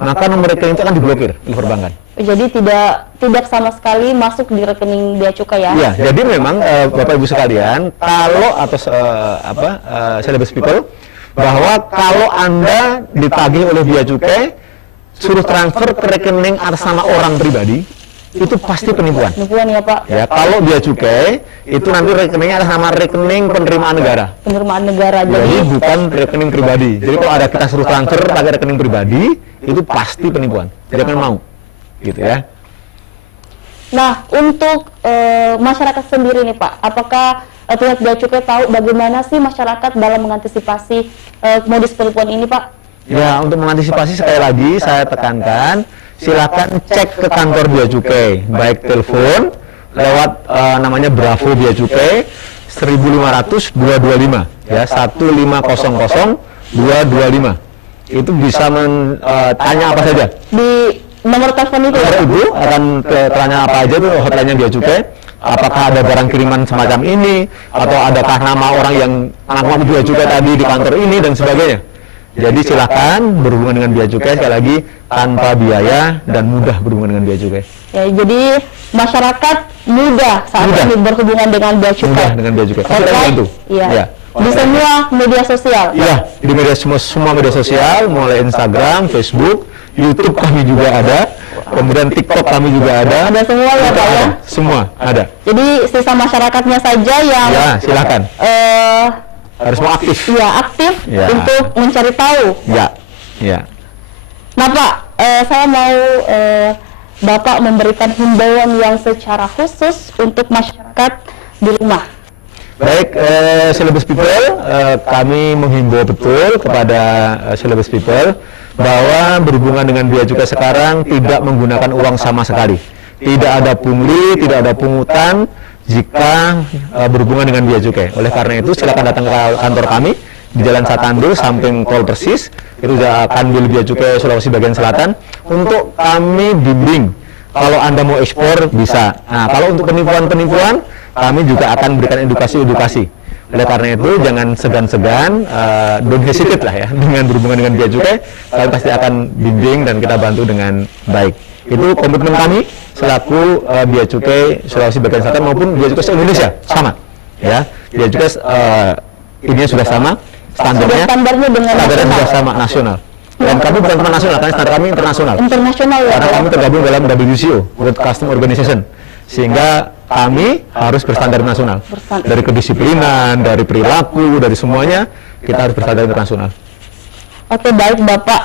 maka nomor rekening itu akan diblokir oleh perbankan. Jadi tidak sama sekali masuk di rekening bea cukai ya? Iya, jadi memang Bapak Ibu sekalian, kalau atas celebrity people, bahwa kalau Anda ditagih oleh bea cukai, suruh transfer ke rekening atas nama orang pribadi, itu pasti penipuan. Penipuan ya Pak? Ya, kalau bea cukai, itu nanti rekeningnya atas nama rekening penerimaan negara. Penerimaan negara, Jadi bukan rekening pribadi. Jadi kalau ada kita suruh transfer pakai rekening pribadi, itu pasti penipuan. Jadi akan mau, gitu ya. Nah, untuk masyarakat sendiri nih Pak, apakah pihak bea cukai tahu bagaimana sih masyarakat dalam mengantisipasi modus penipuan ini Pak? Ya, untuk mengantisipasi sekali lagi saya tekankan, silakan cek ke kantor bea cukai, baik telepon lewat namanya Bravo Bea Cukai 1500 225 ya 1500 225. Itu bisa tanya apa saja. Di nomor telepon itu ya? Ibu akan tanya apa aja tuh hotline-nya bea cukai. Apakah ada barang kiriman semacam ini, atau adakah nama orang yang ngaku bea cukai tadi di kantor ini dan sebagainya. Jadi silakan berhubungan dengan bea cukai sekali lagi tanpa biaya dan mudah berhubungan dengan bea cukai. Ya, jadi masyarakat mudah saat ini berhubungan dengan bea cukai. Mudah dengan bea cukai. Itu. Iya. Ya. Di semua media sosial. Iya, di semua media sosial, mulai Instagram, Facebook, YouTube kami juga ada, kemudian TikTok kami juga ada. Ada semua ya Pak ya? Semua ada. Jadi sisa masyarakatnya saja yang ya silakan. Harus mau aktif. Iya, aktif ya, untuk mencari tahu. Ya, ya. Nah Pak, saya mau Bapak memberikan himbauan yang secara khusus untuk masyarakat di rumah. Baik, celebrity people, kami menghimbau betul kepada celebrity people bahwa berhubungan dengan bea cukai sekarang tidak menggunakan uang sama sekali. Tidak ada pungli, tidak ada pungutan jika berhubungan dengan bea cukai. Oleh karena itu silakan datang ke kantor kami di Jalan Satandul samping Tol Persis, itu Kanwil Bea Cukai Sulawesi bagian selatan, untuk kami bimbing. Kalau Anda mau ekspor bisa. Nah, kalau untuk penipuan-penipuan kami juga akan berikan edukasi. Oleh karena itu jangan segan-segan, don't hesitate lah ya dengan berhubungan dengan bea cukai. Kami pasti akan bimbing dan kita bantu dengan baik. Itu komitmen kami selaku bea cukai Sulawesi bagian selatan maupun bea cukai se-Indonesia sama. Ya, bea cukai ini sudah sama standarnya. Standarnya dengan sudah sama nasional. Dan kami bukan cuma nasional, karena standar kami internasional. Internasional ya. Karena kami tergabung dalam WCO, World Customs Organization. Sehingga kami harus berstandar nasional. Dari kedisiplinan, dari perilaku, dari semuanya, kita harus berstandar internasional. Oke, baik Bapak.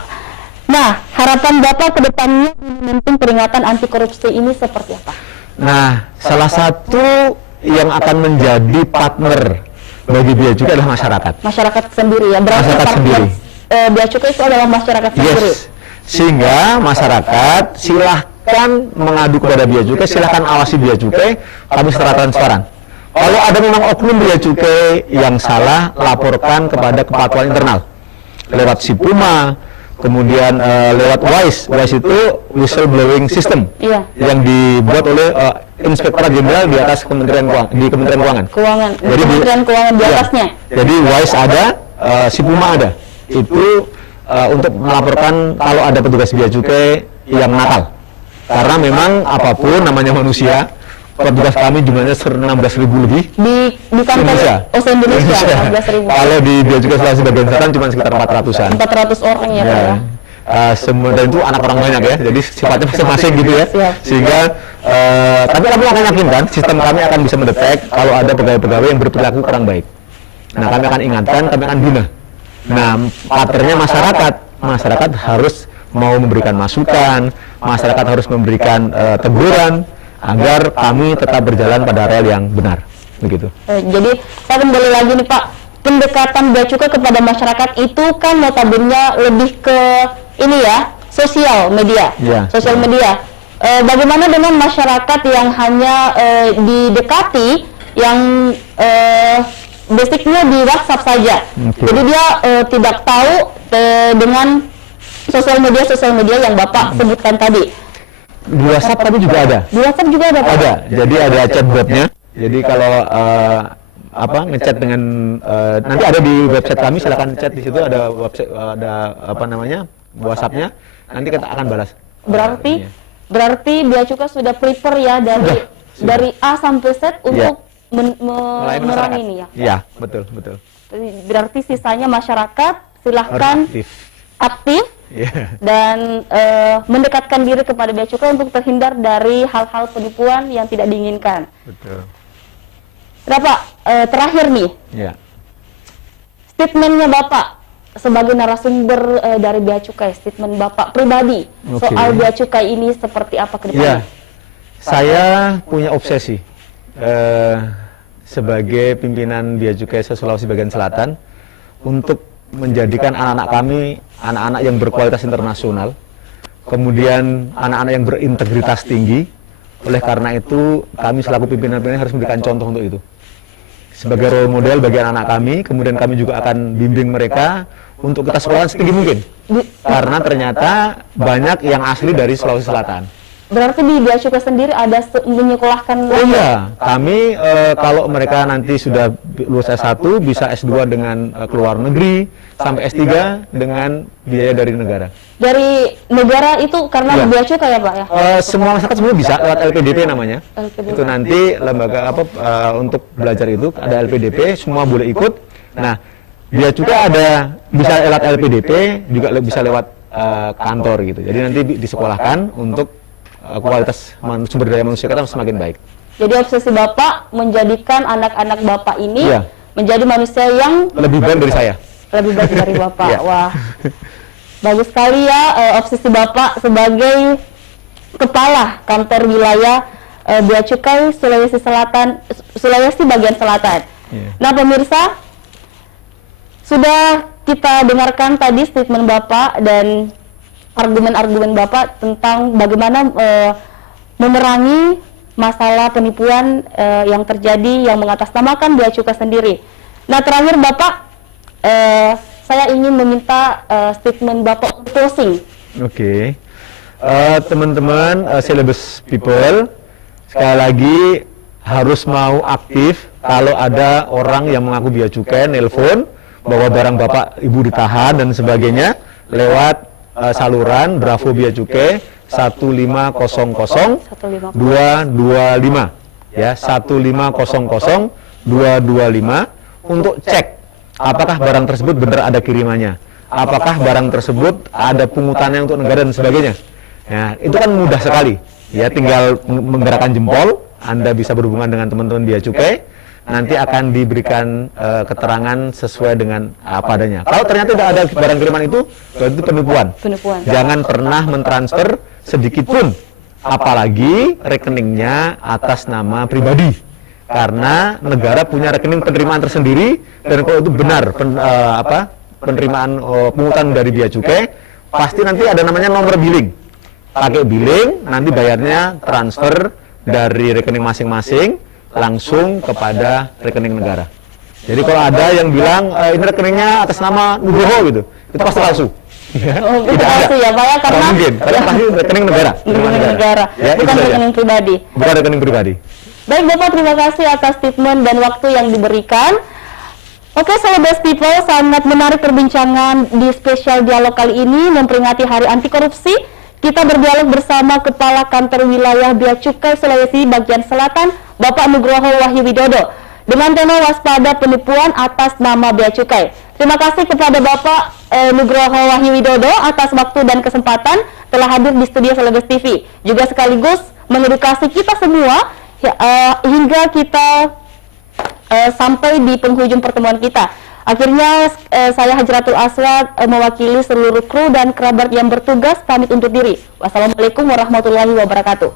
Nah, harapan Bapak ke depannya momentum peringatan anti korupsi ini seperti apa? Nah, salah satu yang akan menjadi partner bagi bea cukai adalah masyarakat. Masyarakat sendiri ya, berarti masyarakat sendiri. Bea cukai itu adalah masyarakat sendiri. Yes. Sehingga masyarakat silahkan mengadu kepada bea cukai, silahkan awasi bea cukai, kami secara transparan. Kalau ada memang oknum bea cukai yang salah, laporkan kepada kepatuhan internal lewat SIPUMA, kemudian lewat WISE. WISE itu whistleblowing system, yang dibuat oleh Inspektorat Jenderal di atas Kementerian Keuangan. Jadi Kementerian Keuangan di atasnya. Jadi WISE ada, SIPUMA ada. Itu untuk melaporkan kalau ada petugas bea cukai yang nakal. Karena memang apapun namanya manusia, petugas kami jumlahnya 16.000 lebih di kantor Indonesia 16.000. Kalau di bea cukai Sulawesi bagian selatan cuma sekitar 400-an. 400 orang ya, Pak ya. Semua dan itu anak orang banyak ya, jadi sifatnya masing-masing gitu ya. Sehingga tapi kami akan yakinkan sistem kami akan bisa mendetek kalau ada pegawai-pegawai yang berperilaku kurang baik. Nah, kami akan ingatkan, kami akan bina. Nah, partnernya masyarakat harus mau memberikan masukan, masyarakat harus memberikan teguran agar kami tetap berjalan pada rel yang benar, begitu. Jadi saya kembali lagi nih Pak, pendekatan bea cukai kepada masyarakat itu kan notabene lebih ke ini ya, sosial media, sosial media. Bagaimana dengan masyarakat yang hanya didekati, yang basicnya di WhatsApp saja, jadi dia tidak tahu dengan sosial media yang Bapak sebutkan tadi. Di WhatsApp tapi juga ada. Di WhatsApp juga ada Pak? Ada, jadi ada chatbotnya. Jadi kalau ngechat dengan nanti ada di website kami, silakan chat di situ, ada website, ada WhatsAppnya. nanti kita akan balas. Berarti Bea Cukai sudah prepare ya dari A sampai Z untuk memerangi ini ya. Iya, betul. Berarti sisanya masyarakat silahkan aktif dan mendekatkan diri kepada Bea Cukai untuk terhindar dari hal-hal penipuan yang tidak diinginkan. Betul. Bapak, terakhir nih, statementnya Bapak sebagai narasumber dari Bea Cukai, statement Bapak pribadi soal Bea Cukai ini seperti apa ke depannya? Saya punya obsesi sebagai pimpinan Bea Cukai Sulawesi bagian selatan untuk menjadikan anak-anak kami anak-anak yang berkualitas internasional, kemudian anak-anak yang berintegritas tinggi. Oleh karena itu, kami selaku pimpinan-pimpinan harus memberikan contoh untuk itu. Sebagai role model bagi anak-anak kami, kemudian kami juga akan bimbing mereka untuk kita sekolahkan setinggi mungkin. Karena ternyata banyak yang asli dari Sulawesi Selatan. Berarti di Bea Cukai sendiri ada menyekolahkan? Oh iya, kami kalau mereka nanti sudah lulus S1 bisa S2 dengan keluar negeri, sampai S3 dengan biaya dari negara. Dari negara itu karena Bea Cukai ya Pak ya? Semua masyarakat semua bisa lewat LPDP namanya. Itu nanti lembaga untuk belajar itu ada LPDP, semua boleh ikut. Nah, Bea Cukai ada bisa lewat LPDP, juga bisa lewat kantor gitu. Jadi nanti disekolahkan untuk kualitas sumber daya manusia kita semakin baik. Jadi obsesi Bapak menjadikan anak-anak Bapak ini menjadi manusia yang lebih baik dari saya. Lebih baik dari Bapak. Wah, bagus sekali ya obsesi Bapak sebagai kepala kantor wilayah Bea Cukai Sulawesi Selatan, Sulawesi bagian selatan. Nah pemirsa, sudah kita dengarkan tadi statement Bapak dan argumen-argumen Bapak tentang bagaimana memerangi masalah penipuan yang terjadi yang mengatasnamakan Bea Cukai sendiri. Nah terakhir Bapak, saya ingin meminta statement Bapak closing. Teman-teman Syllabus People, sekali lagi harus mau aktif. Kalau ada orang yang mengaku Bea Cukai, nelpon bahwa barang Bapak Ibu ditahan dan sebagainya lewat saluran Bravo Bea Cukai 1500225 ya 1500225 untuk cek apakah barang tersebut benar ada kirimannya, apakah barang tersebut ada pungutannya untuk negara dan sebagainya. Ya, itu kan mudah sekali. Ya, tinggal menggerakkan jempol, Anda bisa berhubungan dengan teman-teman Bea Cukai, nanti akan diberikan keterangan sesuai dengan apa adanya. Kalau ternyata tidak ada barang kiriman itu, berarti penipuan. Jangan pernah mentransfer sedikit pun, apalagi rekeningnya atas nama pribadi. Karena negara punya rekening penerimaan tersendiri, dan kalau itu benar penerimaan pungutan dari Bea Cukai, pasti nanti ada namanya nomor billing. Pakai billing, nanti bayarnya transfer dari rekening masing-masing langsung kepada rekening negara. Jadi kalau ada yang bilang ini rekeningnya atas nama Nugroho gitu, itu pasti palsu. Tidak ada. Ya Pak ya, karena pasti rekening negara. Ya, bukan rekening pribadi. Bukan rekening pribadi. Baik Bapak, terima kasih atas statement dan waktu yang diberikan. Oke, Syllabus People, sangat menarik perbincangan di spesial dialog kali ini memperingati Hari Anti Korupsi. Kita berdialog bersama Kepala Kantor Wilayah Bea Cukai Sulawesi bagian Selatan, Bapak Nugroho Wahyu Widodo, dengan tema waspada penipuan atas nama Bea Cukai. Terima kasih kepada Bapak Nugroho Wahyu Widodo atas waktu dan kesempatan telah hadir di studio Syllabus TV. Juga sekaligus mengedukasi kita semua hingga kita sampai di penghujung pertemuan kita. Akhirnya saya Hajratul Aswad mewakili seluruh kru dan kerabat yang bertugas pamit undur diri. Wassalamualaikum warahmatullahi wabarakatuh.